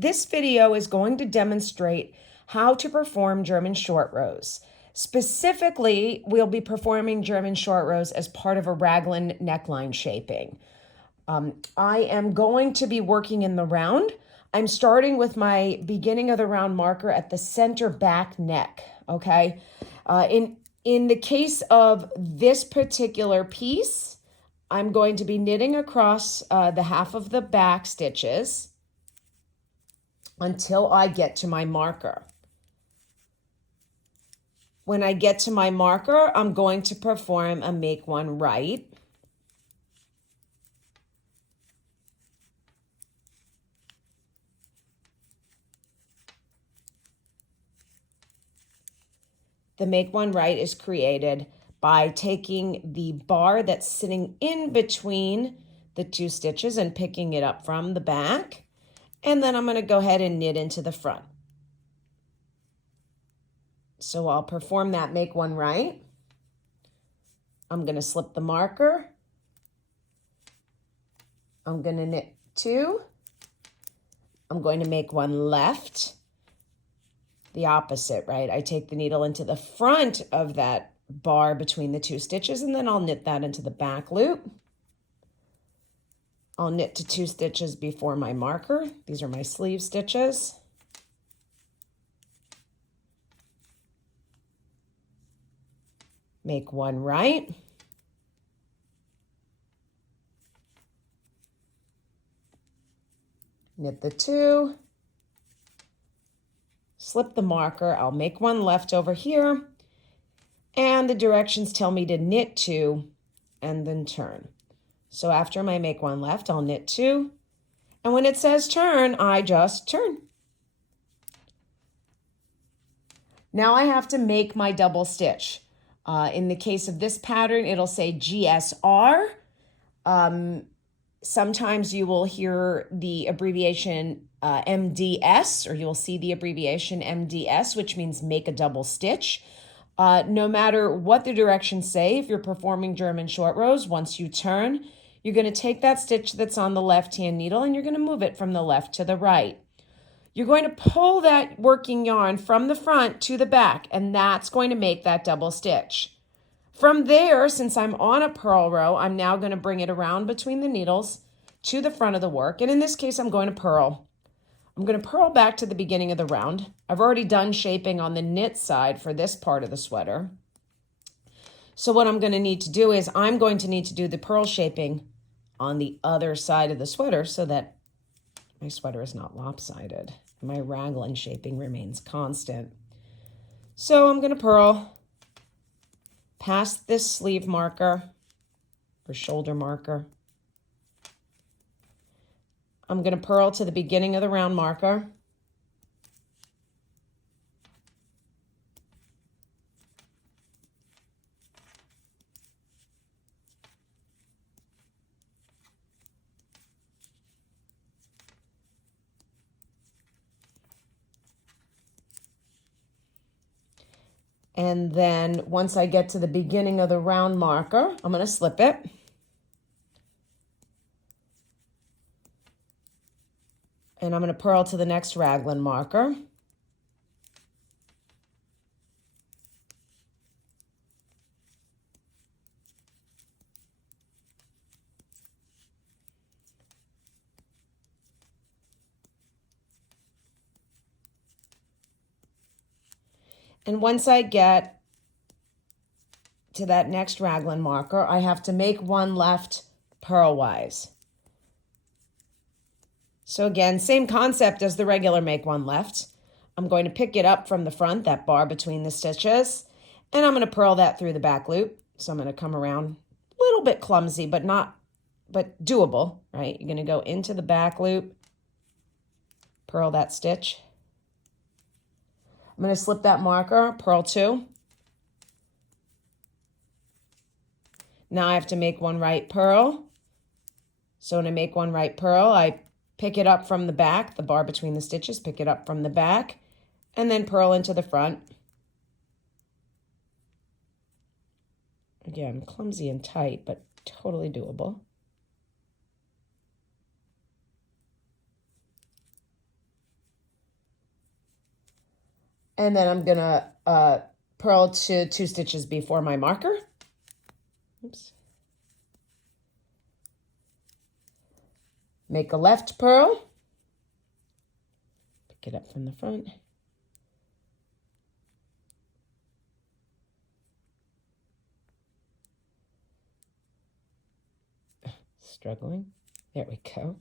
This video is going to demonstrate how to perform German short rows. Specifically, we'll be performing German short rows as part of a raglan neckline shaping. I am going to be working in the round. I'm starting with my beginning of the round marker at the center back neck, okay? In the case of this particular piece, I'm going to be knitting across the half of the back stitches until I get to my marker. When I get to my marker, I'm going to perform a make one right. The make one right is created by taking the bar that's sitting in between the two stitches and picking it up from the back. And then I'm going to go ahead and knit into the front. So I'll perform that make one right. I'm going to slip the marker. I'm going to knit two. I'm going to make one left. The opposite, right? I take the needle into the front of that bar between the two stitches, and then I'll knit that into the back loop. I'll knit to 2 stitches before my marker. These are my sleeve stitches. Make one right. Knit the 2. Slip the marker. I'll make one left over here. And the directions tell me to knit 2 and then turn. So after my make one left, I'll knit 2. And when it says turn, I just turn. Now I have to make my double stitch. In the case of this pattern, it'll say GSR. Sometimes you will hear the abbreviation MDS, or you'll see the abbreviation MDS, which means make a double stitch. No matter what the directions say, if you're performing German short rows, once you turn, you're going to take that stitch that's on the left-hand needle and you're going to move it from the left to the right. You're going to pull that working yarn from the front to the back, and that's going to make that double stitch. From there, since I'm on a purl row, I'm now going to bring it around between the needles to the front of the work. And in this case, I'm going to purl. I'm going to purl back to the beginning of the round. I've already done shaping on the knit side for this part of the sweater. So what I'm going to need to do is I'm going to need to do the purl shaping on the other side of the sweater so that my sweater is not lopsided. My raglan shaping remains constant. So I'm going to purl past this sleeve marker or shoulder marker. I'm going to purl to the beginning of the round marker. And then once I get to the beginning of the round marker, I'm going to slip it. And I'm going to purl to the next raglan marker. And once I get to that next raglan marker, I have to make one left purlwise. So again, same concept as the regular make one left. I'm going to pick it up from the front, that bar between the stitches, and I'm going to purl that through the back loop. So I'm going to come around a little bit clumsy, but doable, right? You're going to go into the back loop, purl that stitch. I'm going to slip that marker, purl 2. Now I have to make one right purl. So when I make one right purl, I pick it up from the back, the bar between the stitches, pick it up from the back, and then purl into the front. Again, clumsy and tight, but totally doable. And then I'm going to purl to 2 stitches before my marker. Oops. Make a left purl. Pick it up from the front. Struggling. There we go.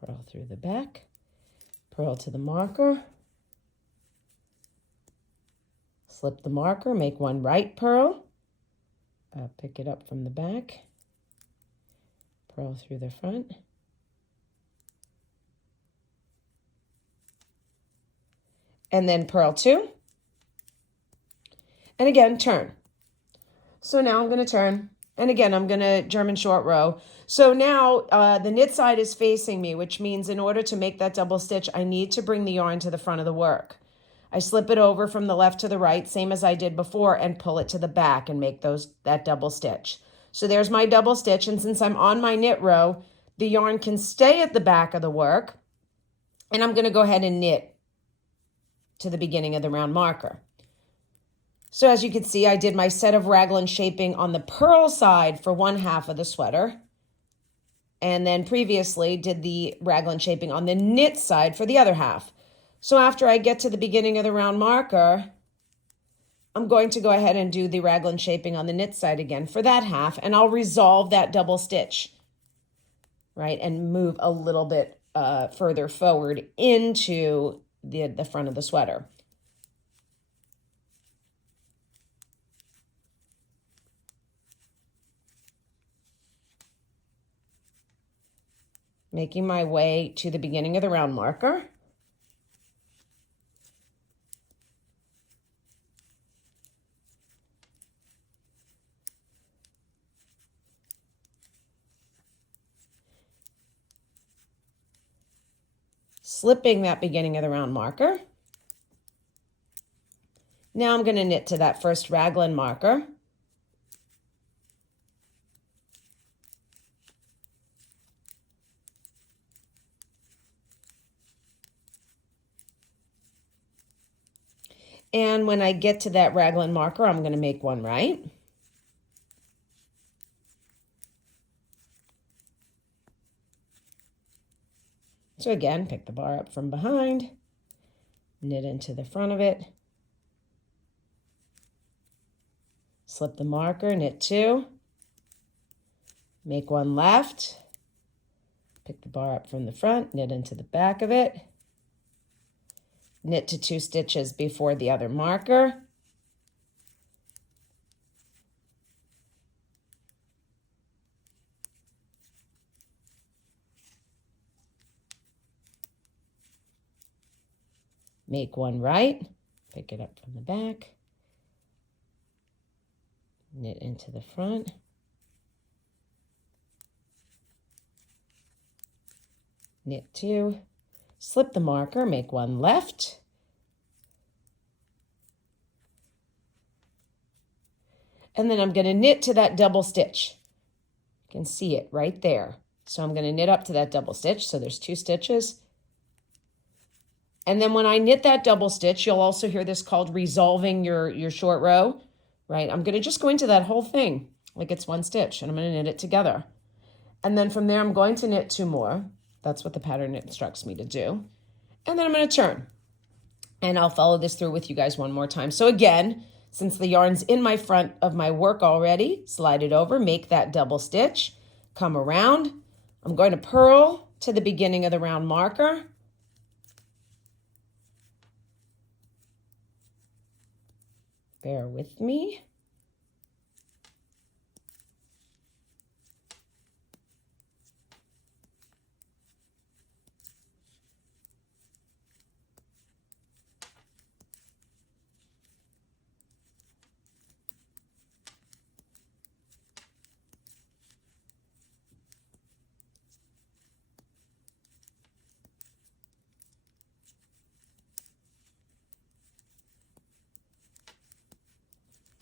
Purl through the back. Purl to the marker. Slip the marker, make 1 right purl. Pick it up from the back. Purl through the front. And then purl 2. And again, turn. So now I'm going to turn. And again, I'm going to German short row. So now the knit side is facing me, which means in order to make that double stitch, I need to bring the yarn to the front of the work. I slip it over from the left to the right, same as I did before, and pull it to the back and make that double stitch. So there's my double stitch, and since I'm on my knit row, the yarn can stay at the back of the work, and I'm going to go ahead and knit to the beginning of the round marker. So as you can see, I did my set of raglan shaping on the purl side for 1/2 of the sweater, and then previously did the raglan shaping on the knit side for the other half. So after I get to the beginning of the round marker, I'm going to go ahead and do the raglan shaping on the knit side again for that half, and I'll resolve that double stitch, right, and move a little bit further forward into the front of the sweater. Making my way to the beginning of the round marker. Slipping that beginning of the round marker. Now I'm going to knit to that first raglan marker. And when I get to that raglan marker, I'm going to make 1 right. So again, pick the bar up from behind, knit into the front of it, slip the marker, knit 2, make 1 left, pick the bar up from the front, knit into the back of it, knit to 2 stitches before the other marker, make 1 right, pick it up from the back, knit into the front, knit 2, slip the marker, make 1 left, and then I'm going to knit to that double stitch. You can see it right there. So I'm going to knit up to that double stitch, so there's 2 stitches. And then when I knit that double stitch, you'll also hear this called resolving your short row, right? I'm going to just go into that whole thing like it's 1 stitch, and I'm going to knit it together. And then from there, I'm going to knit 2 more. That's what the pattern instructs me to do. And then I'm going to turn. And I'll follow this through with you guys one more time. So again, since the yarn's in my front of my work already, slide it over, make that double stitch, come around. I'm going to purl to the beginning of the round marker. Bear with me.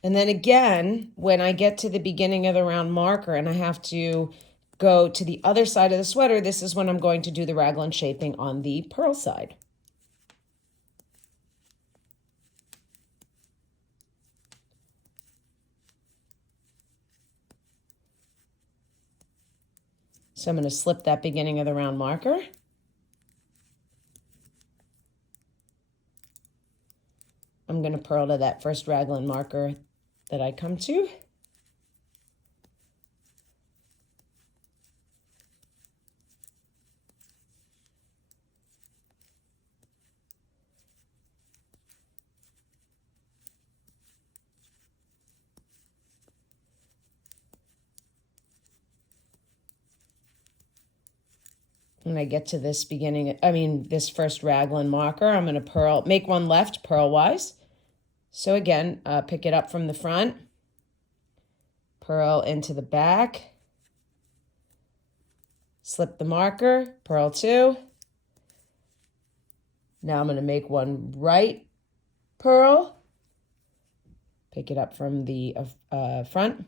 And then again, when I get to the beginning of the round marker and I have to go to the other side of the sweater, this is when I'm going to do the raglan shaping on the purl side. So I'm going to slip that beginning of the round marker. I'm going to purl to that first raglan marker that I come to. When I get to this this first raglan marker, I'm going to purl, make one left purlwise. So again, pick it up from the front, purl into the back, slip the marker, purl 2. Now I'm going to make one right purl, pick it up from the front.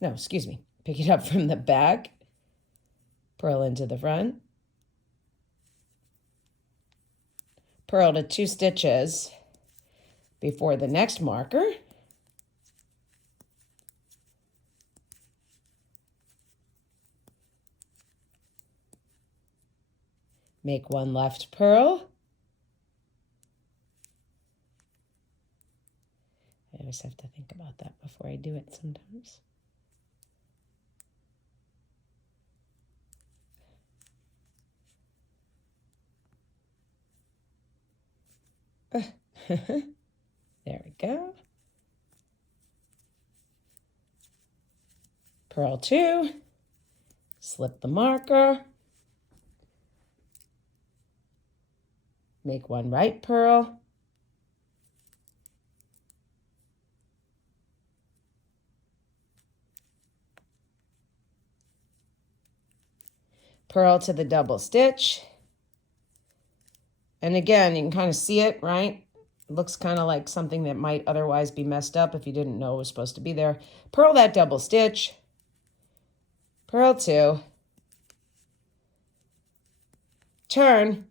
No, excuse me, pick it up from the back, purl into the front, purl to 2 stitches before the next marker. Make one left purl. I always have to think about that before I do it sometimes. There we go. Purl 2, slip the marker, make one right purl, purl to the double stitch. And again, you can kind of see it, right? It looks kind of like something that might otherwise be messed up if you didn't know it was supposed to be there. Purl that double stitch, purl 2, turn.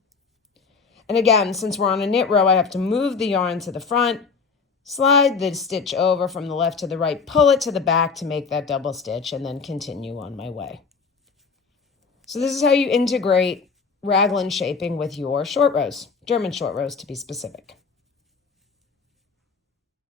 And again, since we're on a knit row, I have to move the yarn to the front, slide the stitch over from the left to the right, pull it to the back to make that double stitch, and then continue on my way. So this is how you integrate raglan shaping with your short rows, German short rows to be specific.